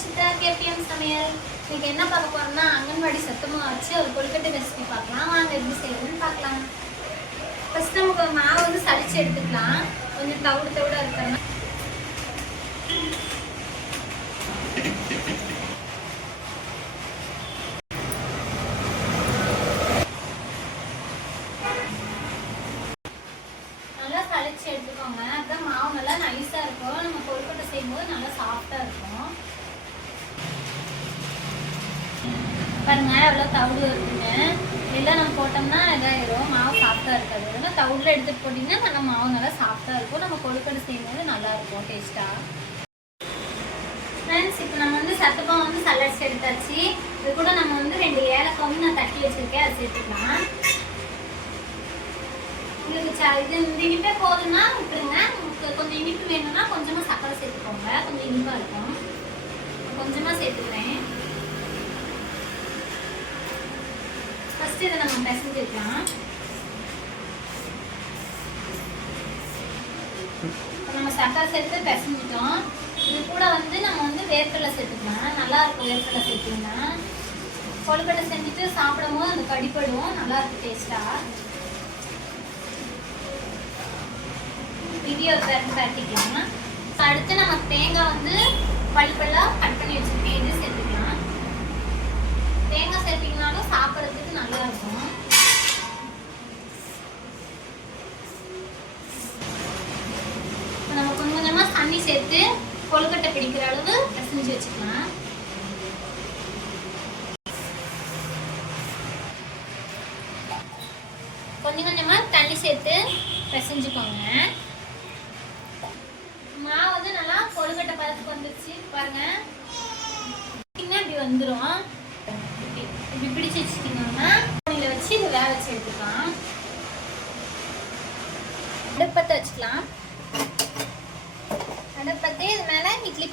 Siddha KPM சமையல். இன்னைக்கு என்ன பார்க்க போறோம்னா அங்கன்வாடி சத்துமாவு வச்சு ஒரு கொழுக்கட்டை ரெசிபி பார்க்கலாம். வாங்க எப்படி செய்யணும்னு பார்க்கலாம். ஃபர்ஸ்ட் நமக்கு மாவு வந்து சளிச்சு எடுத்துக்கலாம். கொஞ்சம் தவிடு தவிடாக இருக்கணும். நல்லா சளிச்சு எடுத்துக்கோங்க. அதான் மாவு நல்லா நைஸாக இருக்கும். நம்ம கொழுக்கட்டை செய்யும்போது நல்லா சாஃப்டாக இருக்கும். பாருங்க எவ்வளோ தவிடு இருக்குங்க. எல்லாம் நம்ம போட்டோம்னா இதாயிரும், மாவு சாஃப்டாக இருக்காது. அதனால் தவிடில் எடுத்துகிட்டு போட்டிங்கன்னா நம்ம மாவு நல்லா சாஃப்டாக இருக்கும். நம்ம கொழுக்கட்டை செய்யும்போது நல்லாயிருக்கும் டேஸ்ட்டாக. ஃப்ரெண்ட்ஸ், இப்போ நம்ம வந்து சத்துப்பாவு வந்து சல்லடிச்சு எடுத்தாச்சு. இது கூட நம்ம வந்து 2 ஏலக்காய் வந்து நான் தட்டி வச்சுருக்கேன், அதை சேர்த்துக்கலாம். உங்களுக்கு இது இந்த இனிப்பே போதுன்னா விட்டுருங்க. உங்களுக்கு கொஞ்சம் இனிப்பு வேணும்னா கொஞ்சமாக சர்க்கரை சேர்த்துக்கோங்க. கொஞ்சம் இனிப்பாக இருக்கும். கொஞ்சமாக சேர்த்துக்கிறேன். ஃபர்ஸ்ட் இதை நம்ம பிசைஞ்சுக்கலாம். நம்ம சர்க்கரை சேர்த்து பிசைஞ்சிட்டோம். இது கூட வந்து நம்ம வந்து வேர்க்கடலை சேர்த்துக்கலாம். நல்லா இருக்கும் வேர்க்கடலை சேர்த்திங்கன்னா. கொழுக்கட்டை செஞ்சுட்டு சாப்பிடும் போது அந்த கடிப்படும், நல்லா இருக்கும் டேஸ்ட்டாக. இதையும் ஒரு பரட்டிக்கலாம். அடுத்து நம்ம தேங்காய் வந்து பல்பெல்லாம் கட் பண்ணி வச்சுருக்கேன், இது சேர்த்துக்கலாம். தேங்காய் சேர்த்திங்கனாலும் சாப்பிட்றதுக்கு நல்லா இருக்கும். நம்ம கொஞ்சம் கொஞ்சமாக தண்ணி சேர்த்து கொழுக்கட்டை பிடிக்கிற அளவு பிசைஞ்சு வச்சுக்கலாம். கொஞ்சம் கொஞ்சமாக தண்ணி சேர்த்து பிசைஞ்சுக்கோங்க. மாவு வந்து நல்லா கொழுக்கட்டை பதத்துக்கு வந்துருச்சு பாருங்க. இப்படி வந்துடும். இப்படி பிடிச்சி வச்சுட்டீங்கன்னா இதில் வச்சு இதை வேக வச்சு எடுத்துக்கலாம். அடுப்பத்தை வச்சுக்கலாம். அடுப்பத்தை இது மேலே இட்லி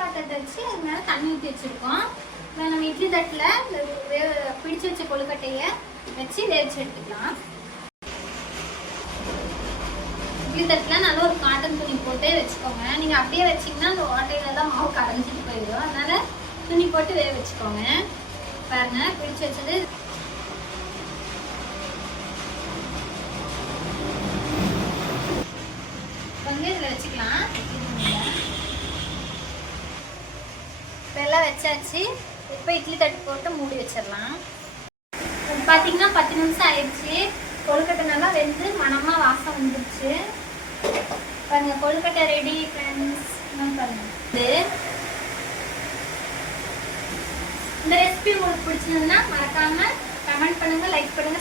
பாத்திரத்தை வச்சு அது மேலே தண்ணி ஊற்றி வச்சுருக்கோம். இப்போ நம்ம இட்லி தட்டில் பிடிச்சி வச்ச கொழுக்கட்டையை வச்சு வேவிச்சு எடுத்துக்கலாம். இட்லி தட்டில் நல்லா ஒரு காட்டன் துணி போட்டு வச்சுக்கோங்க. நீங்கள் அப்படியே வச்சிங்கன்னா அந்த ஓட்டையில தான் மாவு கரைஞ்சிட்டு போயிடும். அதனால் துணி போட்டு வேக வச்சுக்கோங்க. பாருங்க பிடிச்சி வச்சது வந்து இதில் வச்சுக்கலாம். இப்போ எல்லாம் வச்சாச்சு. இப்போ இட்லி தட்டு போட்டு மூடி வச்சிடலாம். பார்த்தீங்கன்னா 10 நிமிஷம் ஆயிடுச்சு. கொழுக்கட்டை நல்லா வெந்து மணமாக வாசம் வந்துருச்சு. பாருங்க கொழுக்கட்டை ரெடி ஃப்ரெண்ட்ஸ். பாருங்க இந்த ரெசிபி உங்களுக்கு பிடிச்சிருந்ததுன்னா மறக்காம கமெண்ட் பண்ணுங்க, லைக் பண்ணுங்க,